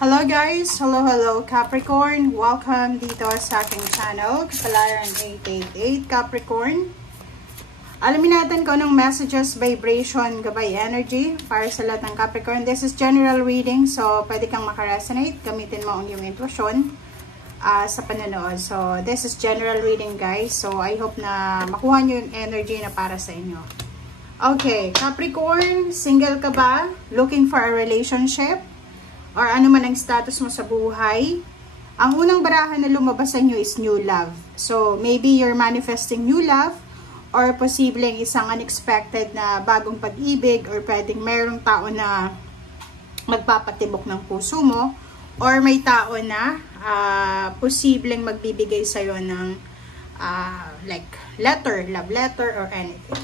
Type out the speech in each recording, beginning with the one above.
Hello guys! Hello Capricorn! Welcome dito sa aking channel, Kapalaran 888 Capricorn. Alamin natin kung anong messages, vibration, gabay energy para sa lahat ng Capricorn. This is general reading, so pwede kang makaresonate. Gamitin mo ang iyong intuition sa panonood. So this is general reading guys. So I hope na makuha nyo yung energy na para sa inyo. Okay, Capricorn, single ka ba? Looking for a relationship? Or ano man ang status mo sa buhay, ang unang barahan na lumabas sa inyo is new love. So, maybe you're manifesting new love or posibleng isang unexpected na bagong pag-ibig or pwedeng mayroong tao na magpapatibok ng puso mo or may tao na posibleng magbibigay sa'yo ng like letter, love letter or anything.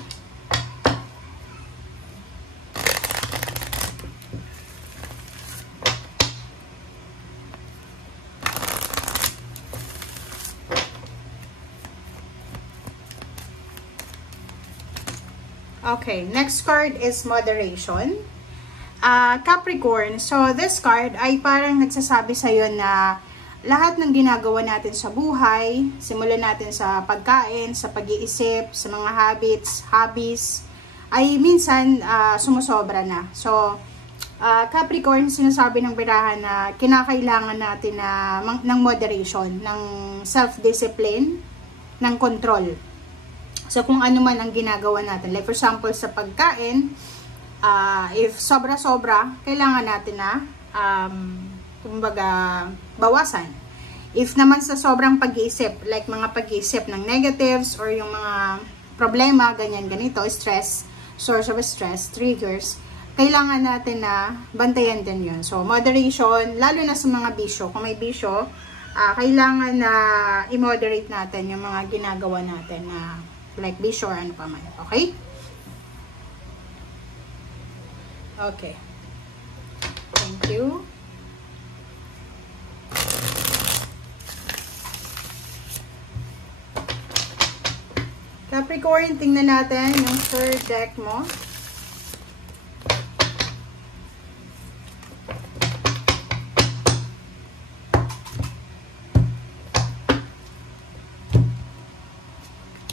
Okay, next card is moderation. Capricorn, so this card ay parang nagsasabi sa'yo na lahat ng ginagawa natin sa buhay, simulan natin sa pagkain, sa pag-iisip, sa mga hobbies, ay minsan sumusobra na. So, Capricorn, sinasabi ng birahan na kinakailangan natin ng moderation, ng self-discipline, ng control. So, kung ano man ang ginagawa natin. Like, for example, sa pagkain, if sobra-sobra, kailangan natin na, kumbaga, bawasan. If naman sa sobrang pag-iisip, like mga pag-iisip ng negatives or yung mga problema, ganyan, ganito, stress, source of stress, triggers, kailangan natin na bantayan din yun. So, moderation, lalo na sa mga bisyo. Kung may bisyo, kailangan na i-moderate natin yung mga ginagawa natin na like be sure ano pa man. Okay? Okay. Thank you. Capricorn, tingnan natin yung third deck mo.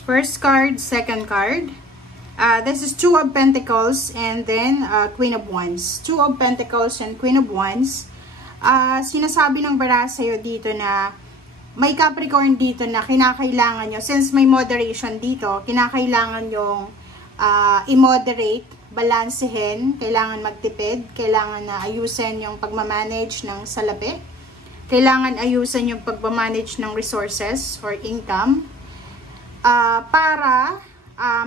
First card, second card. This is Two of Pentacles and then Queen of Wands. Two of Pentacles and Queen of Wands. Sinasabi ng bara sa'yo dito na may Capricorn dito na kinakailangan nyo, since may moderation dito, kinakailangan nyo i-moderate, balansehin, kailangan magtipid, kailangan na ayusin yung pagmamanage ng salapi, kailangan ayusin yung pagmamanage ng resources or income, para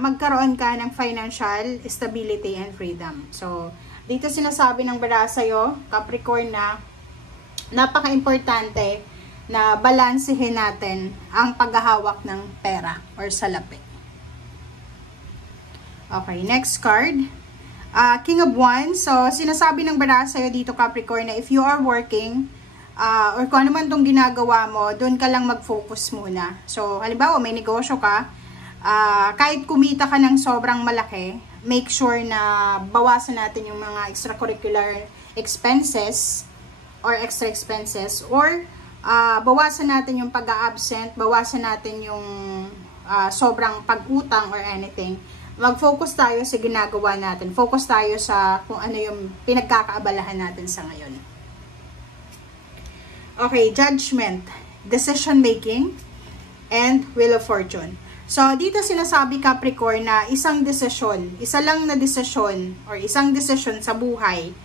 magkaroon ka ng financial stability and freedom. So, dito sinasabi ng bara sa'yo, Capricorn, na napaka-importante na balansehin natin ang paghahawak ng pera or salapi. Okay, next card. King of Wands. So, sinasabi ng bara sa'yo dito, Capricorn, na if you are working, or kung ano man itong ginagawa mo, doon ka lang mag-focus muna. So, halimbawa, may negosyo ka, kahit kumita ka ng sobrang malaki, make sure na bawasan natin yung mga extracurricular expenses or extra expenses, or bawasan natin yung pag-a-absent, bawasan natin yung sobrang pag-utang or anything. Mag-focus tayo sa ginagawa natin. Focus tayo sa kung ano yung pinagkakaabalahan natin sa ngayon. Okay, judgment, decision making, and wheel of fortune. So, dito sinasabi Capricorn na isang desisyon, isa lang na desisyon, or isang desisyon sa buhay,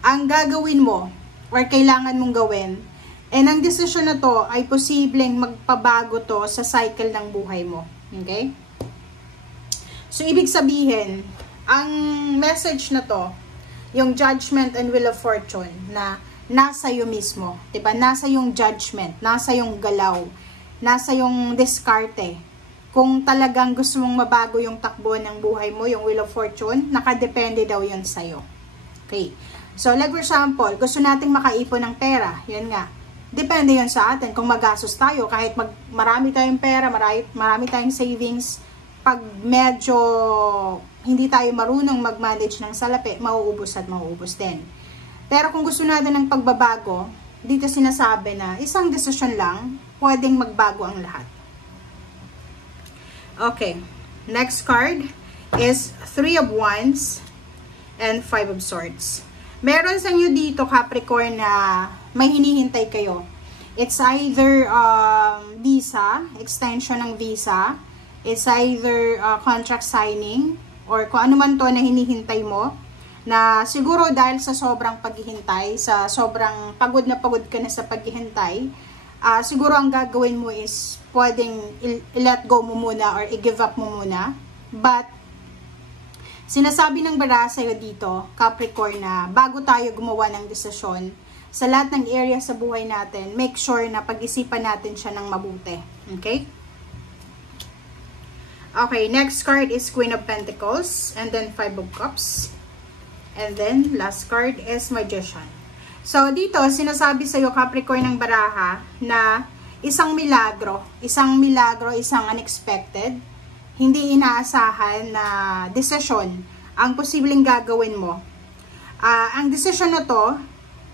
ang gagawin mo, or kailangan mong gawin, and ang desisyon na to ay posibleng magpabago to sa cycle ng buhay mo. Okay? So, ibig sabihin, ang message na to, yung judgment and wheel of fortune, na nasa iyo mismo, 'di ba? Nasa yung judgment, nasa yung galaw, nasa yung diskarte. Kung talagang gusto mong mabago yung takbo ng buhay mo, yung wheel of fortune, nakadepende daw 'yun sa iyo. Okay. So, like for example, gusto nating makaipon ng pera, 'yan nga. Depende 'yun sa atin kung magastos tayo, kahit marami tayong pera, marami tayong savings, pag medyo hindi tayo marunong mag-manage ng salapi, mauubos at mauubos din. Pero kung gusto natin ng pagbabago, dito sinasabi na isang desisyon lang, pwedeng magbago ang lahat. Okay, next card is 3 of Wands and 5 of Swords. Meron sa inyo dito, Capricorn, na may hinihintay kayo. It's either visa, extension ng visa. It's either contract signing, or kung ano man to na hinihintay mo, na siguro dahil sa sobrang paghihintay, sa sobrang pagod na pagod ka na sa paghihintay, siguro ang gagawin mo is pwedeng i-let go mo muna or i-give up mo muna. But sinasabi ng baraha sa'yo dito, Capricorn, na bago tayo gumawa ng desisyon sa lahat ng area sa buhay natin, make sure na pag-isipan natin siya ng mabuti. Okay? Okay, next card is Queen of Pentacles, and then 5 of Cups, and then last card is Magician. So, dito, sinasabi sa'yo, Capricorn, ng baraha, na isang milagro, isang unexpected, hindi inaasahan na desisyon ang posibleng gagawin mo. Ang desisyon na to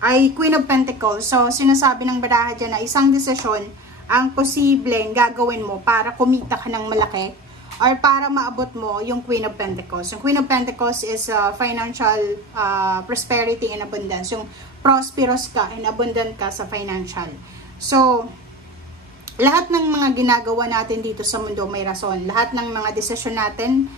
ay Queen of Pentacles. So, sinasabi ng baraha dyan na isang desisyon ang posibleng gagawin mo para kumita ka ng malaki or para maabot mo yung Queen of Pentacles. Yung Queen of Pentacles is financial prosperity and abundance. Yung prosperous ka and abundant ka sa financial. So, lahat ng mga ginagawa natin dito sa mundo may rason. Lahat ng mga desisyon natin,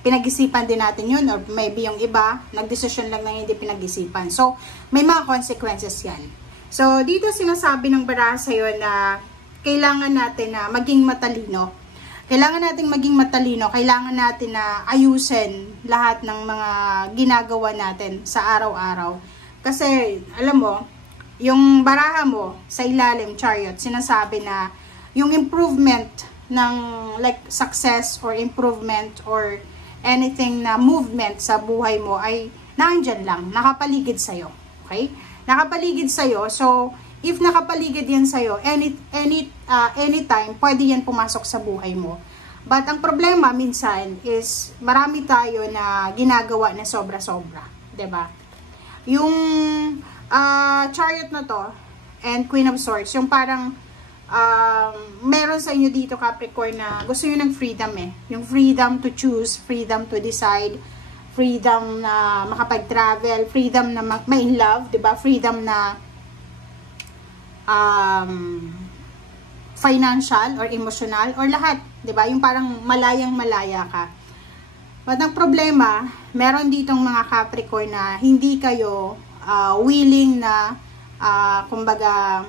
pinag-isipan din natin yun, or maybe yung iba, nag-desisyon lang na hindi pinag-isipan. So, may mga consequences yan. So, dito sinasabi ng baraha sa'yo na kailangan natin na maging matalino. Kailangan natin maging matalino, kailangan natin na ayusin lahat ng mga ginagawa natin sa araw-araw. Kasi, alam mo, yung baraha mo sa ilalim, Chariot, sinasabi na yung improvement ng like success or improvement or anything na movement sa buhay mo ay nandyan lang, nakapaligid sa'yo. Okay? Nakapaligid sa'yo. So, if nakapaligid yan sa'yo, anytime, pwede yan pumasok sa buhay mo. But ang problema minsan is marami tayo na ginagawa na sobra-sobra. 'Di ba? Yung Chariot na to and Queen of Swords, yung parang meron sa inyo dito, Capricorn, na gusto nyo ng freedom yung freedom to choose, freedom to decide, freedom na makapag-travel, freedom na may love, diba? Freedom na financial or emotional or lahat, diba? Yung parang malayang-malaya ka. But ang problema, meron ditong mga Capricorn na hindi kayo willing na kumbaga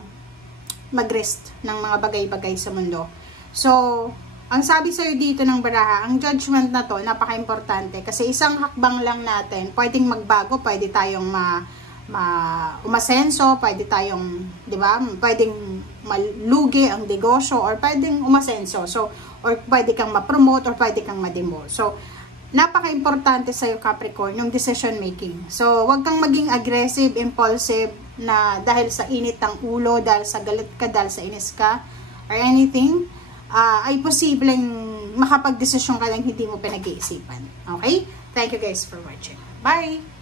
mag-rest ng mga bagay-bagay sa mundo. So, ang sabi sa'yo dito ng baraha, ang judgment na to, napaka-importante. Kasi isang hakbang lang natin, pwedeng magbago, pwede tayong umasenso, pwede tayong, di ba, pwedeng malugi ang negosyo, or pwedeng umasenso. So, or pwede kang ma-promote, or pwede kang ma-demote. So, napaka-importante sa'yo, Capricorn, yung decision making. So, wag kang maging aggressive, impulsive, na dahil sa init ng ulo, dahil sa galit ka, dahil sa inis ka, or anything, ay posibleng makapag-desisyon ka lang hindi mo pinag-iisipan. Okay? Thank you guys for watching. Bye!